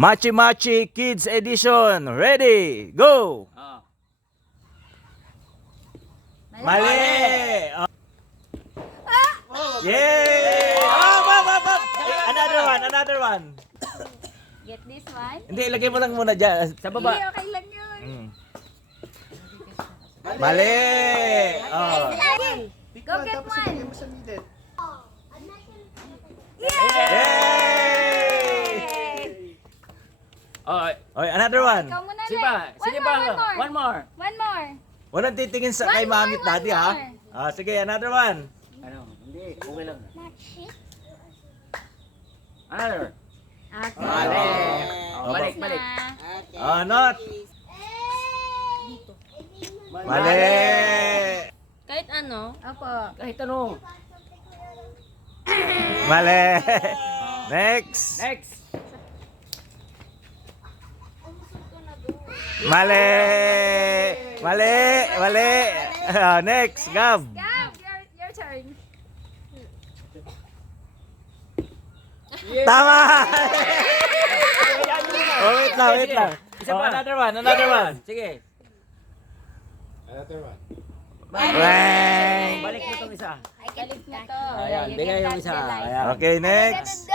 Machi Machi Kids Edition. Ready, go! Mali! Oh. Yay! Another one. Get this one? Hindi, ilagay mo lang muna dyan. Sa baba. Hindi, okay lang yun. Mali! Oh. Go get one. Yay! Okay, another one. Ikaw muna, Sige pa, Len. sige pa. One more. One more. Walang titingin sa kay mami at daddy, ha? Ah, sige, another one. Ano? Hindi, okay lang. Another. Okay. Mali. Oh, balik, balik. Oh, not. Mali. Kahit ano. Opo. Kahit ano. Mali. Next. Next. Mali. Ah, next, Gab. Gab, your turn. Tama. Oh, wait lang. Isa Oh, pa. another one. Sige. Bang. Balik mo tong isa. Balik na to. Ayan, You bigay get yung that isa. delight. Ayan. Okay, next.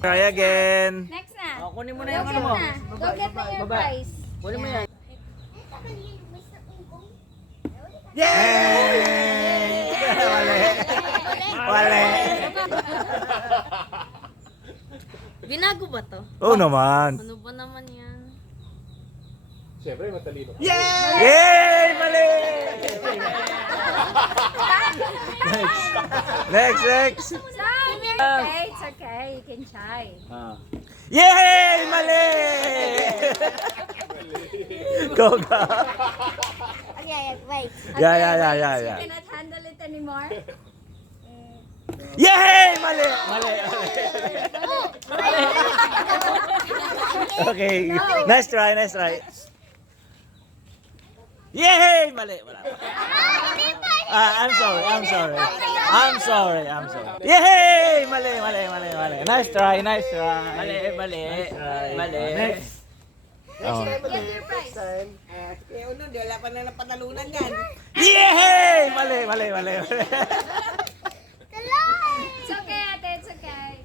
Try again. Next na. Oh, kunin mo Go na yung get ano mo. na. Go get na your Baba. prize. Kunin mo yan. Yay! Mali. Binago ba to? Oo naman. Ano ba naman yan? Siyempre, matalino. Yay! Mali! Next. So, you're okay. It's okay. You can try. Ah. Yay! Mali! Go. Okay, wait. Yeah. You cannot handle it anymore. Yay! Mali! Okay. Nice try. Yay! Mali! Wala. I'm sorry. Yay! Mali. Nice try. Mali. Next. Oh. Get your prize. Wala pa na napatalunan yan. Yay! Mali. It's okay, ate. It's okay.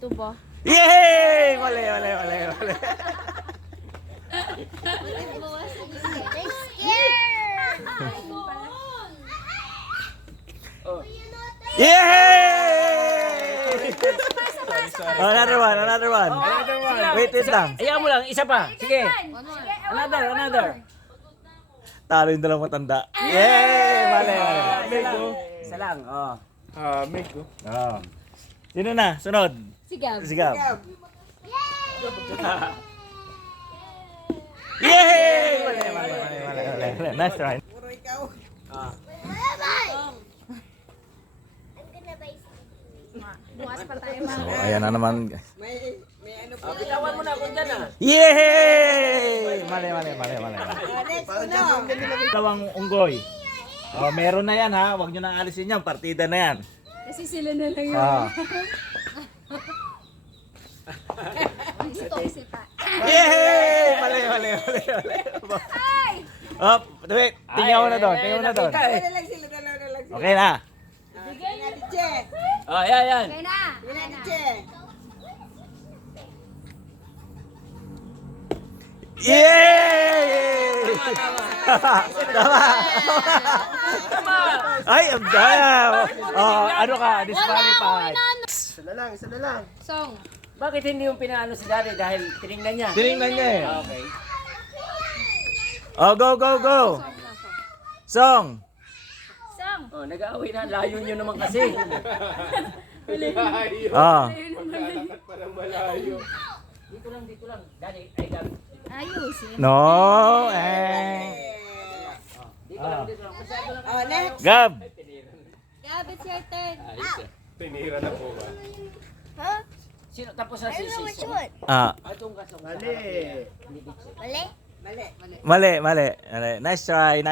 Ito ba? Yay! Mali. Yay! Another one. Wait lang. Ayaw mo lang, isa pa. Sige. One more. Another. Talo yung dalawang matanda. Yay! Mali. Isa lang. Oh. Make ko. Oh. Sino na? Sunod. Sigab. Sigab. Yay! Mali. Nice try. Puro ikaw. Bukas pa tayo So, mga. ayan na naman. May ano pa. Bitawan mo na kung dyan ah. Yay! Mali. Next ko na. Dalawang unggoy. Oh, meron na yan ha. Huwag nyo nang alisin yan. Partida na yan. Kasi sila na lang yun. Ah. Gusto si pa. Yay! Mali. Ay! Oh, wait. Tingnan mo na doon. Dalawa na lang sila. Okay na. Sige nga, Che. Oh, yan. Okay na. Sige nga, Che. Yay! Tama. Ay, ang daya. Oh, ano ka? Disqualified. Isa na lang. Song. Bakit hindi yung pinaano si daddy dahil tinignan niya? Tinignan niya eh. Okay. Oh, go. Song. Song. Oh, nag-aaway na. Layo nyo naman kasi. Malayo. Oh. Parang malayo. Dito lang. Daddy, ay daddy. Ayusin. No. Dito lang. Masyado lang. Oh, next. Gab. Gab, it's your turn. Tinira na po ba? Sino tapos na si Sis? Ah, Atong kasong. Mali. Mali. mali. Nice try.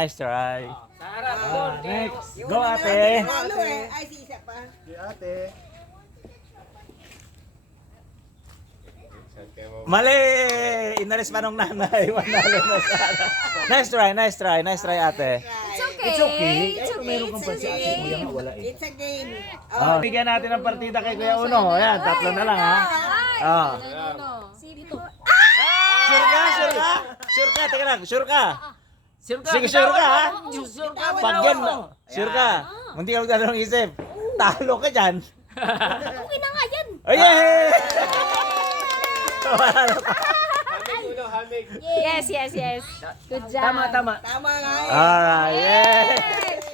Sa Harap. Next. Yung Go una ate. natin, Lolo eh. Ay, si isa pa. Si ate. Saan kayo mo? Mali! Inalis pa nung nanay. Manalo na sana. Nice try, nice try. Nice try ate. It's okay. It's okay. It's okay. Meron kang It's pansin. okay. Kuya nga wala eh. It's a game. Oh, bigyan natin ng partida kay Kuya Uno. Ayan, tatlo na lang ha. Oh. Sure ka? Sure ka? Sure ka? Teka lang, sure ka? Sure ka? Sige, sure ka ha? Sure ka? Pag yan, sure ka? Hindi ka magdadalong isip. Talo ka dyan. Okay na nga yan. Oh, yeah! Hamig ulo, hamig. Yes, yes, yes. Good job. Tama, tama. Tama nga eh. Alright, yeah!